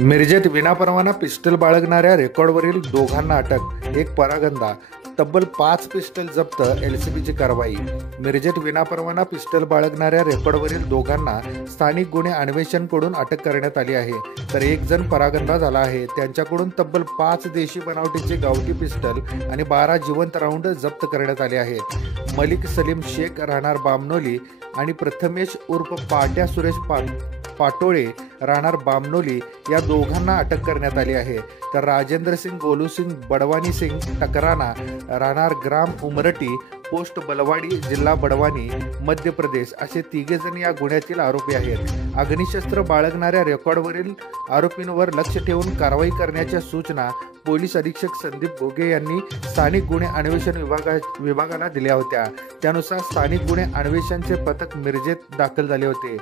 मिरजेत विनापरवाना पिस्टल बाळगणाऱ्या रेकॉर्डवरील दोघांना अटक, एक परागंदा, तब्बल 5 पिस्टल जप्त, एलसीबीची कारवाई। मिरजेत विनापरवाना पिस्टल बाळगणाऱ्या रेकॉर्डवरील दोघांना स्थानिक गुन्हे अन्वेषणकडून अटक करण्यात आली आहे, तर एक जण परागंदा झाला आहे। त्यांच्याकडून तब्बल 5 देशी बनावटीचे गावठी पिस्टल आणि 12 जिवंत राऊंड जप्त करण्यात आले आहेत। मलिक सलीम शेख राहणार बामनोली आणि प्रथमेश उर्फ पाट्या सुरेश पाटोळे राहणार बामनोली या दोघांना अटक करण्यात आली आहे। तर राजेंद्र सिंग गोलू सिंग बडवानी सिंग टकराना राहणार ग्राम उमरटी पोस्ट बलवाडी जिल्हा बडवानी मध्य प्रदेश असे 3 जण या गुन्ह्यातील आरोपी आहेत। अग्निशस्त्र बाळगणाऱ्या रेकॉर्डवरील आरोपींवर लक्ष ठेवून कारवाई करण्याच्या सूचना पोलीस अधीक्षक संदीप घोगे यांनी स्थानिक गुन्हे अन्वेषण विभागाला दिल्या होत्या। त्यानुसार स्थानिक गुन्हे अन्वेषणचे पथक मिरजेत दाखल झाले होते।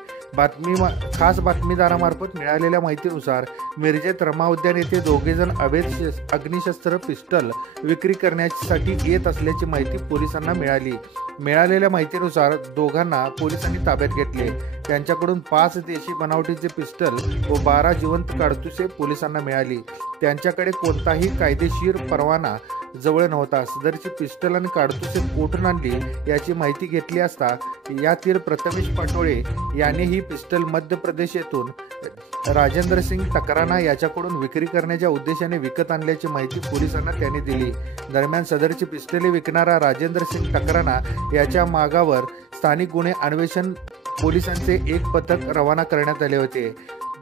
खास बातमीदारामार्फत मिळालेल्या माहितीनुसार मिरजेत रमा उद्यान येथे 2 जण अवैध अग्निशस्त्र पिस्टल विक्री करण्यासाठी येत असल्याची माहिती पोलिसांना मिळाली। मिळालेल्या माहितीनुसार दोघांना पोलिसांनी ताब्यात घेतले। त्यांच्याकडून 5 देशी बनावटीचे पिस्टल व 12 जिवंत काडतुसे पोलिसांना मिळाली। त्यांच्याकडे कोणताही कायदेशीर परवाना जवळ नव्हता। सदरची पिस्टल आणि काडतुसे कोठून आणली याची माहिती घेतली असता यातील प्रथमेश पाटोळे याने ही पिस्टल मध्य प्रदेश येथून राजेंद्र सिंग टकराना याच्याकडून विक्री करण्याच्या उद्देशाने विकत आणल्याची माहिती पोलिसांना त्यांनी दिली। दरम्यान सदरची पिस्टले विकणारा राजेंद्र सिंग टकराना याच्या मागावर स्थानिक गुन्हे अन्वेषण पोलिसांचे एक पथक रवाना करण्यात आले होते।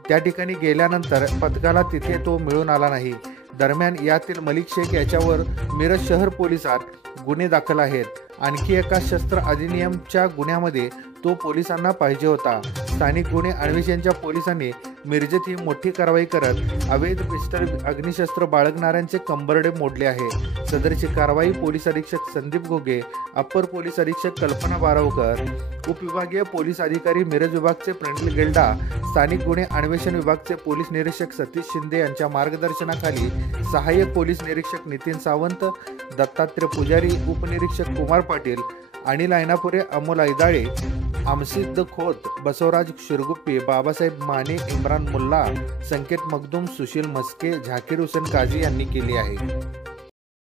त्या ठिकाणी गेल्यानंतर पथकाला तिथे तो मिळून आला नाही। दरम्यान यातील मलिक शेख याच्यावर मिरज शहर पोलिसात गुन्हे दाखल आहेत। आणखी एका शस्त्र अधिनियमच्या गुन्ह्यामध्ये तो पोलिसांना पाहिजे होता। स्थानिक गुन्हे अन्वेषणच्या पोलिसांनी मिरजेत ही मोठी कारवाई करत अवैध पिस्टल अग्निशस्त्र बाळगणाऱ्यांचे कंबरडे मोडले आहे। सदरची कारवाई पोलीस अधीक्षक संदीप घोगे, अप्पर पोलीस अधीक्षक कल्पना बारावकर, उपविभागीय पोलीस अधिकारी मिरज विभागचे प्रणिल गिल्डा, स्थानिक गुन्हे अन्वेषण विभागचे पोलीस निरीक्षक सतीश शिंदे यांच्या मार्गदर्शनाखाली सहाय्यक पोलीस निरीक्षक नितीन सावंत, दत्तात्रय पुजारी, उपनिरीक्षक कुमार पाटील, अनिल ऐनापुरे, अमोल ऐदाळे, आमसिद्ध खोत, बसवराज शिरगुप्पी, बाबासाहेब माने, इम्रान मुल्ला, संकेत मखदूम, सुशील मस्के, झाकीर हुसेन काझी यांनी केली आहे।